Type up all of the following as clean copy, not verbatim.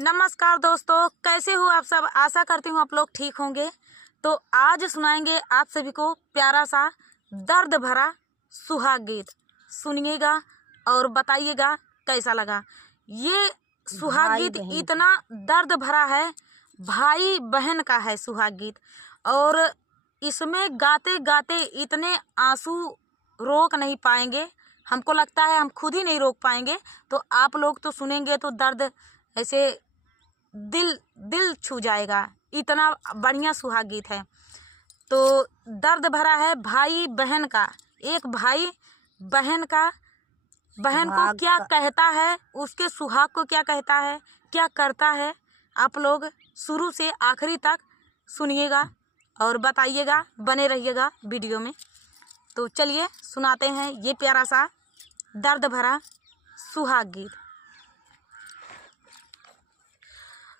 नमस्कार दोस्तों, कैसे हो आप सब। आशा करती हूँ आप लोग ठीक होंगे। तो आज सुनाएंगे आप सभी को प्यारा सा दर्द भरा सुहाग गीत। सुनिएगा और बताइएगा कैसा लगा। ये सुहाग गीत इतना दर्द भरा है, भाई बहन का है सुहाग गीत। और इसमें गाते गाते इतने आंसू रोक नहीं पाएंगे, हमको लगता है हम खुद ही नहीं रोक पाएंगे। तो आप लोग तो सुनेंगे तो दर्द ऐसे दिल दिल छू जाएगा, इतना बढ़िया सुहाग गीत है। तो दर्द भरा है भाई बहन का। एक भाई बहन का, बहन को क्या कहता है, उसके सुहाग को क्या कहता है, क्या करता है, आप लोग शुरू से आखिरी तक सुनिएगा और बताइएगा, बने रहिएगा वीडियो में। तो चलिए सुनाते हैं ये प्यारा सा दर्द भरा सुहाग गीत।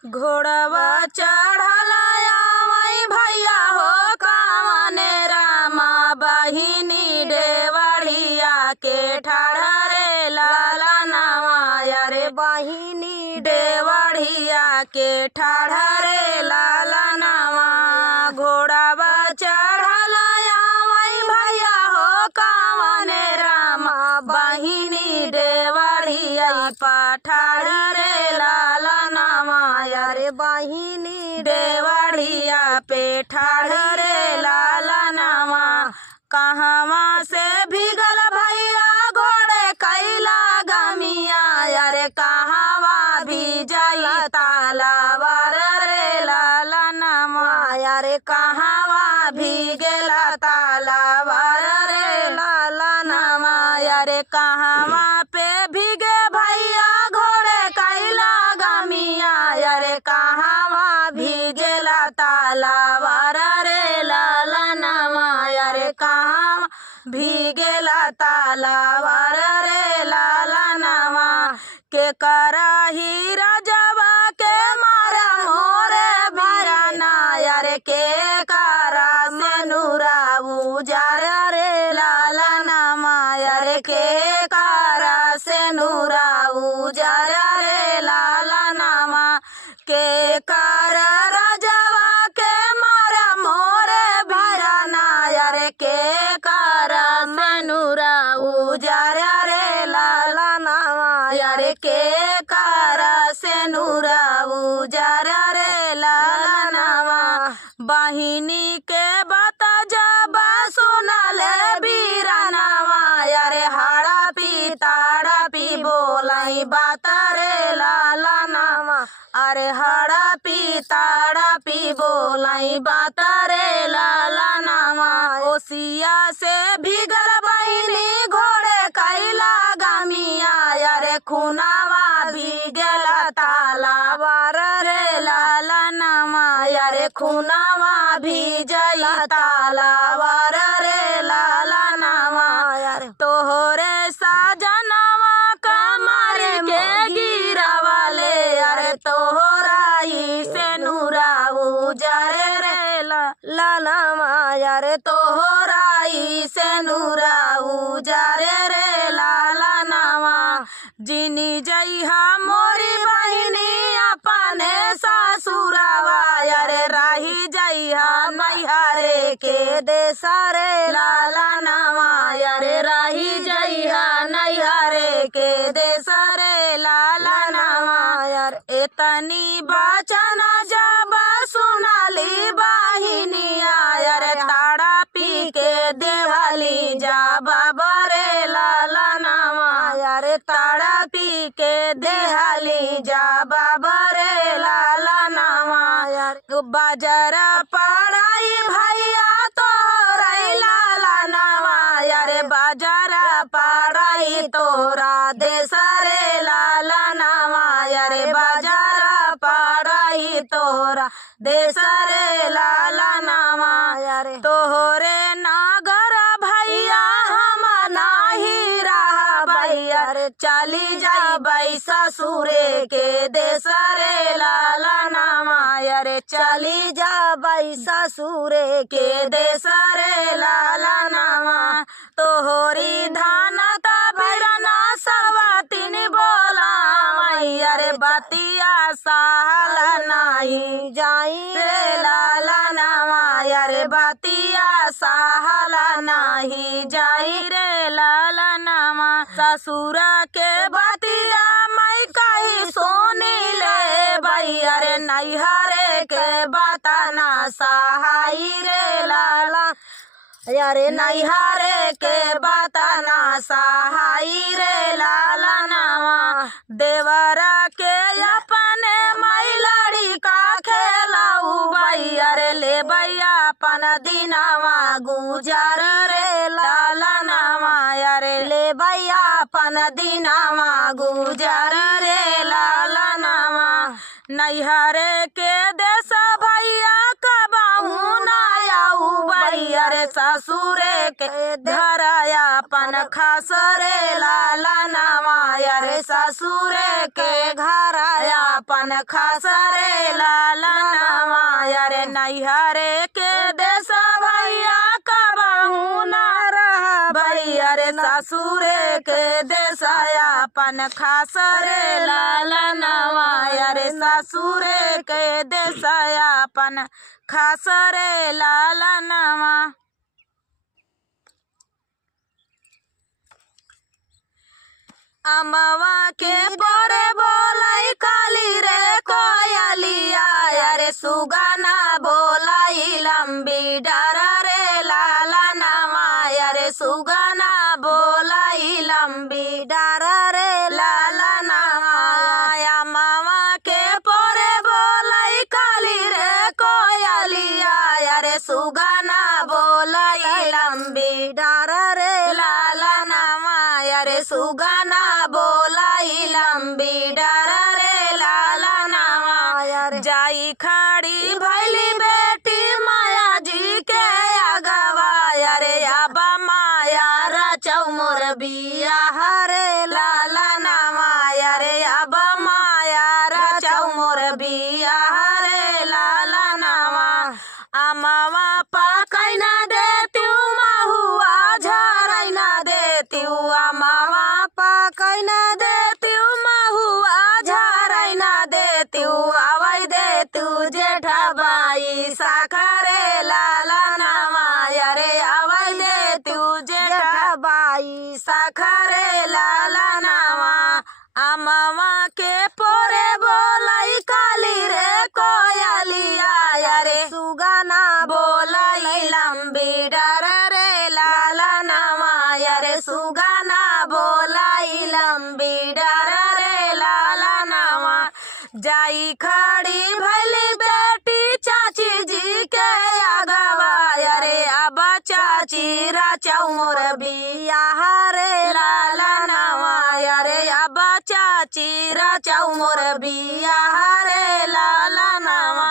घोड़वा चढ़लाया मई भैया हो कावने रामा, बहिनी डेवढ़िया के ठाढ़रे लाला नवा। रे बहिनी डेवढ़िया के ठाढ़रे लाला नवा। घोड़वा चढ़लाया मई भैया हो कावने रामा, बहिनी डेवढ़िया पठाढ़रे लाला नवा। रे बहिनी डेवढ़िया पे ठाढ़रे लाला नवा। कहवा से भीगल भैया घोड़े कैला गमिया, रे कहवा भीजल तालावर रे लाला नवा। रे कहवा भीगल तालावर रे लाला नवा। रे कहवा पे भीगे भैया घोड़े कैला गमिया, रे कहवा भीगेला तालावर रे लाला नवा। रे कहवा भीगेला तालावर रे लाला नवा। के कराही राजवा के मारा मोरे भिराना, रे के करा से नूरा उजार रे लाला नवा। रे के करा से नूरा उजार रे लाला नवा। के कर राजवा के मारा मोरे भिराना, रे के कर मनुरा उजार रे लाला नवा। रे के कर से नूरा उजार रे लाला नवा। बहिनी के बता जबा सुनले बीरानवा, रे हाड़ा पी ताड़ा पी बोलाई बात रे लाला नवा। अरे हाड़ा पी ताड़ा पी बोलाई बात रे लाला नवा। ओसिया से भीगल बहिनी घोड़े कैला गमिया, रे खुनावा भीगल तालावर रे लाला नवा। रे खुनावा भीजल तालावर रे लाला नवा। तोहरे साजनवा कमर के गिरावाले, अरे तोहराई से नूरा उजार रे लाला नवा। रे तोहराई से नूरा उजार रे लाला नवा। जिनी जइहा मोरी बहिनी अपने ससुरावा, रे राही जइहा नैहरे के देसा रे लाला नवा। रे राही जइहा नैहरे के देसा रे लाला नवा। एतनी बचन जब सुनाली बहिनिया, रे ताड़ा पी के देहली जाबा रे लाला नवा। रे ताड़ा पी के देहली जाबा रे लाला नवा। बाजारा पड़ाई भैया तोहरा लाला नवा। रे बाजारा पड़ाई तोरा देसा रे लाला नवा। रे बाजारा पड़ाई तोरा देसा रे लाला नवा। तोहरे नागर भैया हम नाही रहा भैया, चली जाई ससुरे के देसा रे लाला नवा। रे चली जाई ससुरे के देसा रे लाला नवा। तोहरी धान ता बिरना सवा तीन बोला, रे बात बतिया सहला नाही जाई रे लाला नवा यारे बतिया सहला नाही जाई रे लाला नवा ससुर के बतिया मैं कही सोनी ले भैया रे नैहरे के बताना सहाई रे लाला यारे नैहरे के बताना सहाई रे लाला नवा देवरा के अपने मैं लड़ी का खेलाऊ भैया रे ले भैया अपन दिनावा गुजार रे लाला नवा यारे ले भैया अपन दिनावा गुजार रे लाला नवा नैहरे के देश भैया कबाहू ना आऊ भैया रे ससुरे के धराया अपन खास रे लाला नवा यारे ससुरे के घराया अपन खास रे लाला नवा यारे नैहरे के देश भैया कबाहू ना रहा भैया रे ससुरे के देशया अपन खास रे लाला नवा यारे ससुरे के देशया अपन खास रे लाला नवा अमवा के बोरे बोलाई काली रे कोयलिया यारे सुगाना बोलाई लंबी डरा रे लाला नवा यारे सुगाना बोलाई लंबी डरा रे लाला नवा अमवा के पोरे बोलाई काली रे कोयलिया यारे सुगाना बोलाई लंबी डरा रे लाला नवा यारे सुगाना बोलाई लंबी डरा रे लाला नवा जाई खड़ी भैली बेटी माया जी के अगवा यारे आबा माया रचौ मोर बिया हरे लाला नवा यारे आबा माया रचौ मोर बिया हरे लाला नवा अमावा पकई ना देती महुआ झरई ना देती अमावा पकई ना देती महुआ झरई ना देती आवई देती जेठा बाई साखरे लाला नवा यारे आवई देती जेठा बाई साखरे लाला नवा अमावा के पोरे बोलाई काली रे कोयलिया यारे सुगाना बोलाई लंबी डरा रे लाला नवा यारे सुगाना बोलाई लंबी डरा रे लाला नवा जाई खड़ी भैली बेटी चाची जी के अगवा यारे अब चाची रचौ मोर बिया हरे लाला नवा यारे अब चाची रचौ मोर बिया हरे लाला नवा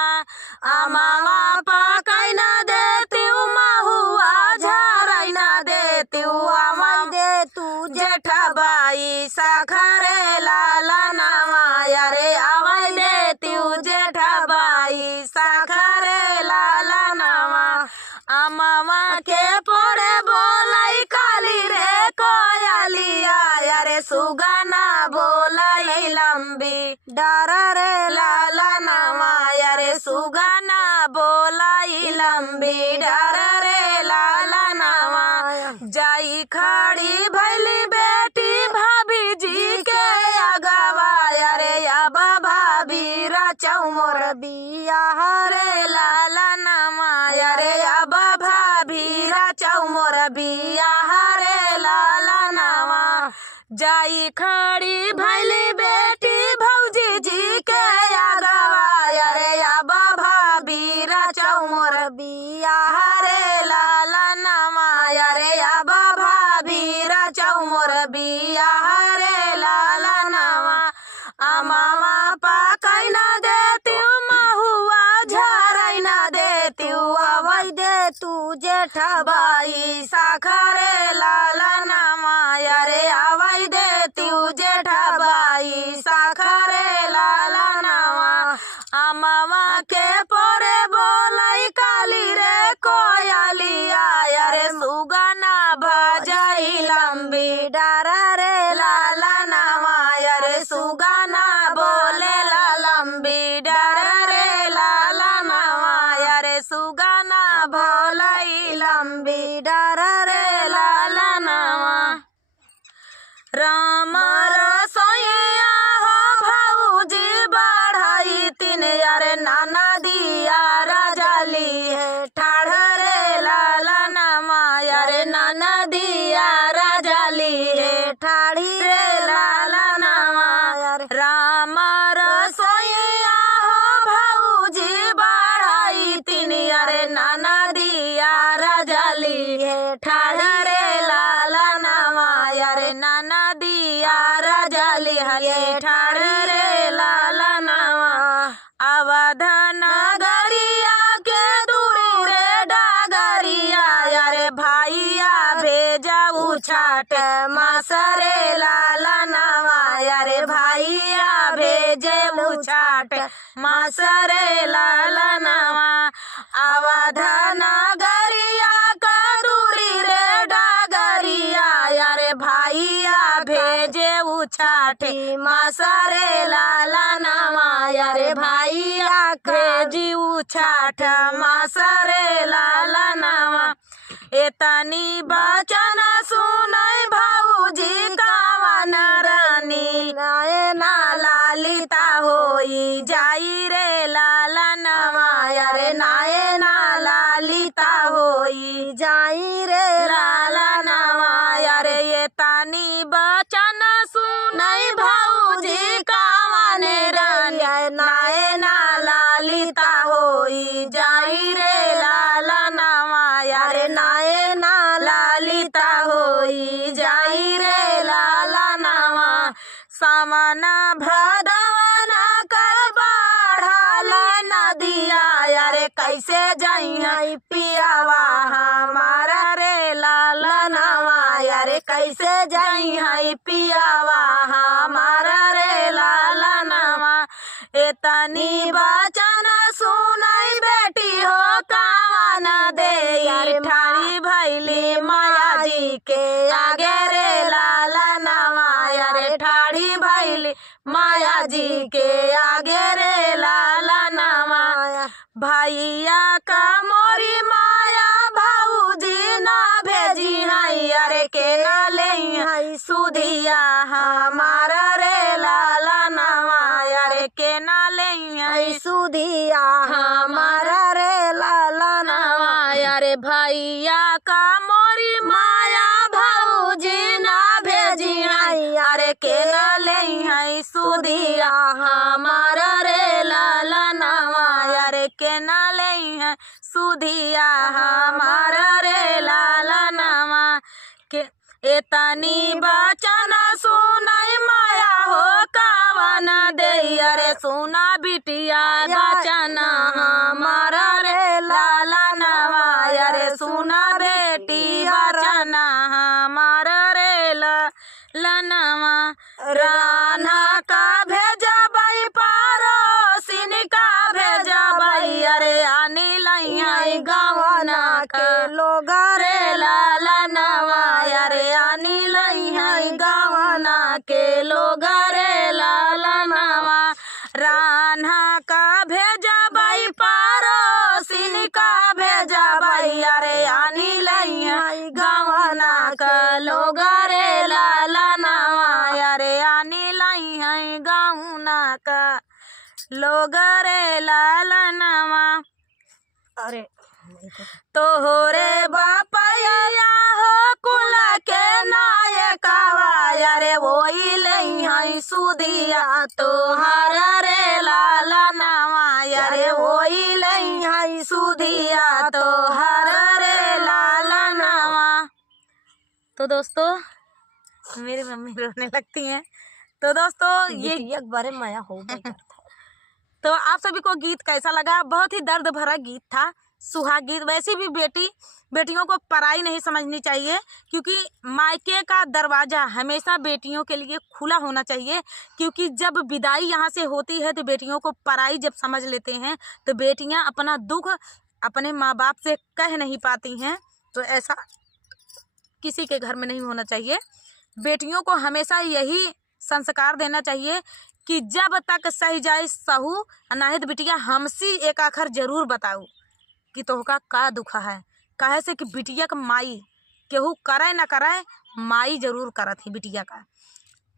अमावा पकई ना देती महुआ झरई ना देती अमाई दे तू जेठा बाई साखरे लाला नवा यारे आवई देती जेठा बाई साखरे लाला नवा अमावा के पोरे बोलाई काली रे कोयलिया यारे सुगाना बोलाई लंबी डरा रे लाला नवा यारे सुगाना बोलाई लंबी डरा रे लाला नवा जाई खड़ी भैली बेटी भाभी जी के अगवा यारे अब भाभी रचौ मोर बिया हरे लाला नवा यारे अब भाभी रचौ मोर बिया हरे लाला नवा जाई खड़ी भैली बेटी भौजी जी के अगवा यारे अब भाभी रचौ मोर बिया हरे लाला नवा यारे अब भाभी रचौ मोर बिया हरे लाला नवा अमावा पकई ना देती महुआ झरई ना देती आवई दे तू जेठा बाई साखरे लाला नवा यारे आवई देती जेठा बाई साखरे लाला नवा अमावा के पोरे बोलाई काली रे कोयलिया यारे सुगाना भजाई लंबी डरा रे लाला नवा यारे सुगाना बोले छाट मासरे लालनवा अवध नगरिया का दूरी रे डगरिया यारे भैया भेजे छाठी मासरे लालनवा यारे भैया भेजी छाठ मासरे लालनवा एतनी बचन सुनई भाऊजी कावन रानी नयना लालिता होई जाई रे लालनवा यारे नयना लालिता होई जाई रे लालनवा यारे एतनी बचन सुनई भाऊजी कावन रानी नयना लालिता होई जाई रे लालनवा यारे नयना लालिता होई जाई रे लालनवा सामन भदवन कर बढ़ल नदिया यारे कैसे जाई पियावा हमारा रे लालनवा यारे कैसे जाई पियावा हमारा रे लालनवा एतनी बचन सुनई बेटी हो कावन दे यारे ठाड़ी भैली माया जी के आगे रे लालनवा यारे ठाड़ी भैली माया जी के आगे रे लालनवा भैया का मोरी माया भाऊजी ना भेजी है यारे के ना ले सुधिया हमारा रे लालनवा यारे के ना ले सुधिया हमारा रे लालनवा यारे भैया का मोरी माया भाऊजी ना भेजी है यारे के ना ले सुधिया हमारा रे लालनवा यारे के ना ले सुधिया हमारा रे लालनवा के एतनी बचन सुनई माया हो कावन दे अरे सुना बिटिया बचन हमारा रे लालनवा अरे सुना बेटी बचन हमारा रे लालनवा राना का भेजा बई पड़ोसिन का भेजा बई अरे आनी लई गवना के लोग रे लालनवा अरे आनी लई गवना के लोग रे लालनवा राना का भेजा बई पड़ोसिन का भेजा बई अरे आनी लई गवना का लोग रे लालनवा अरे आनी लई गवना का लोग रे लालनवा अरे तोहरे बापया हो कुल के नायकवा यारे वही लई सुधिया तोहार रे लालनवा यारे वही लई सुधिया तोहार रे लालनवा। तो दोस्तों मेरी मम्मी रोने लगती हैं। तो दोस्तों ये एक बारे माया हो गई। तो आप सभी को गीत कैसा लगा? बहुत ही दर्द भरा गीत था, सुहाग गीत। वैसे भी बेटियों को पराई नहीं समझनी चाहिए, क्योंकि मायके का दरवाज़ा हमेशा बेटियों के लिए खुला होना चाहिए। क्योंकि जब विदाई यहाँ से होती है तो बेटियों को पराई जब समझ लेते हैं तो बेटियाँ अपना दुख अपने माँ बाप से कह नहीं पाती हैं। तो ऐसा किसी के घर में नहीं होना चाहिए। बेटियों को हमेशा यही संस्कार देना चाहिए कि जब तक सही जाए सहू, अनाहित बिटिया हमसी एक आखर जरूर बताऊ कि तोहका का दुख है। कहे से कि बिटिया का माई केहू करे न करे, माई जरूर करत ही बिटिया का।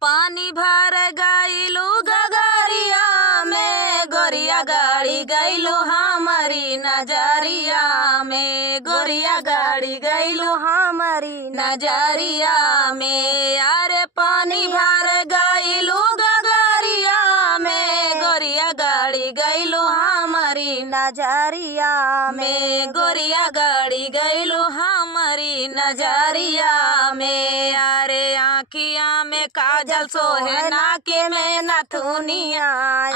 पानी भर गईलू गगरिया में गोरिया गाड़ी गईलू हमारी नजरिया में, गोरिया गाड़ी गईलू हमारी नजरिया में। अरे पानी भर गईलू गगरिया में गोरिया गाड़ी गईलू हमारी नजरिया में, गोरिया गाड़ी गईलू हमारी नजरिया में। अरे आँखिया में काजल सोहे नाके में नथुनिया,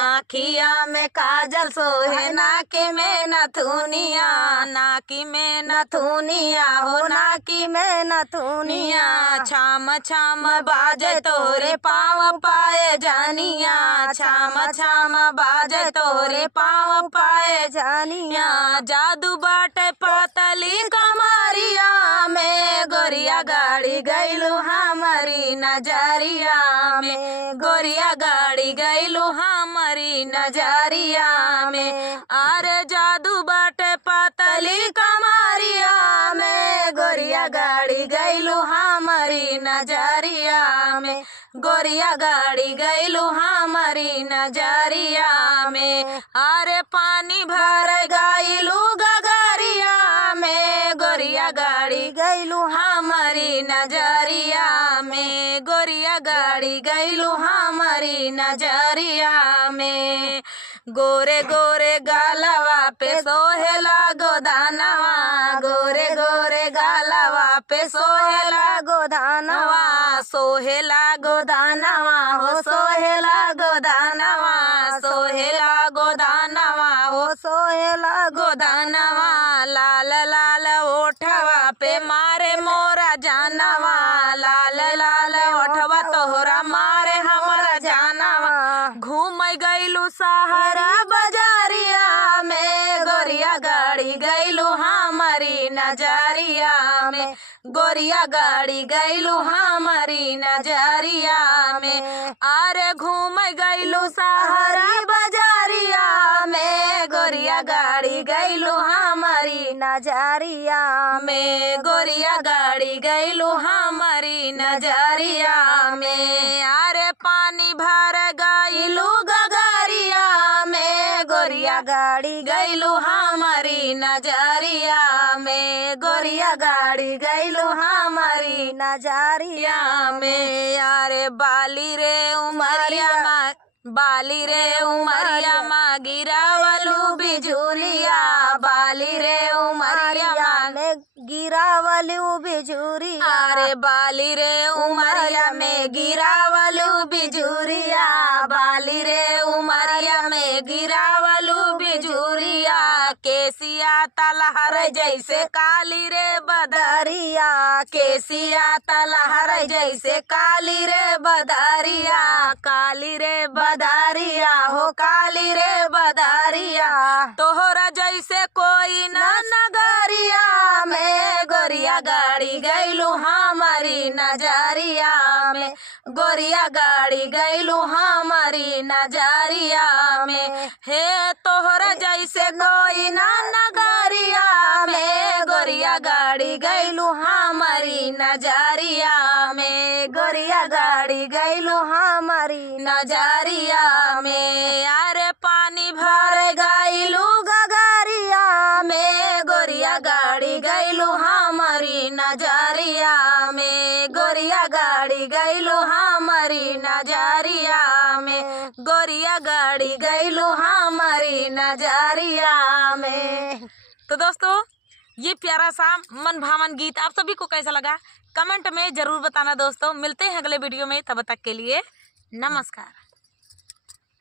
आँखिया में काजल सोहे नाके में नथुनिया, नाकी में नथुनिया हो नाकी में नथुनिया। छाम छाम बाजे तोरे पाँव पाए जानिया, छाम छाम बाजे तोरे पाँव पाए जानिया। जादू बाटे पातली कमरिया में, गोरिया गाड़ी गईलू हमारी नजरिया में, गोरिया गाड़ी गईलू हमारी नजरिया में। अरे जादू बाटे पातली कमरिया में, गोरिया गाड़ी गईलू हमारी नजरिया में, गोरिया गाड़ी गईलू हमारी नजरिया में। अरे पानी भर गईलू गगरिया में, गोरिया गाड़ी गईलू हमारी नजरिया में, गोरिया गाड़ी गईलू हमारी नजरिया में। गोरे गोरे गालवा पे सोहेला गोदानवा, गोरे गोरे गालवा पे सोहेला गोदानवा, सोहेला गोदानवा हो सोहेला गोदानवा, सोहेला गोदानवा हो सोहेला गोदानवा। लाल लाल ओठवा पे मारे मोरा जानवा, लाल लाल ओठवा तोहरा मारे हमारा जानवा। घूम गईलू सहारा बजारिया में, गोरिया गाड़ी गईलू हमारी नजरिया में, गोरिया गाड़ी गईलू हमारी नजरिया में। अरे घूम गईलू सहारा बजारिया में, गोरिया गाड़ी गईलू हमारी नजरिया में, गोरिया गाड़ी गईलू हमारी नजरिया में। अरे पानी भर गईलू गगरिया में, गोरिया गाड़ी गईलू हमारी नजरिया में, गोरिया गाड़ी गईलू हमारी नजरिया में। अरे बाली रे उमरिया मा, बाली रे उमरिया मा गिरावलू बिजुलिया, बाली रे उमरिया में गिरावलू बिजुरिया। अरे बाली रे उमरिया में गिरावलू बिजुरिया, बाली रे उमरिया में गिरावलू बिजुरिया। केसिया तलहर जैसे काली रे बदरिया, केसिया तलहर जैसे काली रे बदरिया, काली रे बदरिया हो काली रे बदरिया। तोहरा जैसे कोई न नगरिया में, गोरिया गाड़ी गईलू हमारी नजरिया में, गोरिया गाड़ी गईलू हमारी नजरिया में। हे तोहरा जैसे कोई न नगरिया में, गोरिया गाड़ी गईलू हमारी नजरिया में, गोरिया गाड़ी गईलू हमारी नजरिया में। अरे पानी भर गईलू गगरिया में, गोरिया गाड़ी गईलू हमारी नजरिया में, गोरिया गाड़ी गईलू हमारी नजरिया में, गोरिया गाड़ी गईलू हमारी नजरिया में। तो दोस्तों ये प्यारा सा मन भावन गीत आप सभी को कैसा लगा कमेंट में जरूर बताना दोस्तों। मिलते हैं अगले वीडियो में, तब तक के लिए नमस्कार।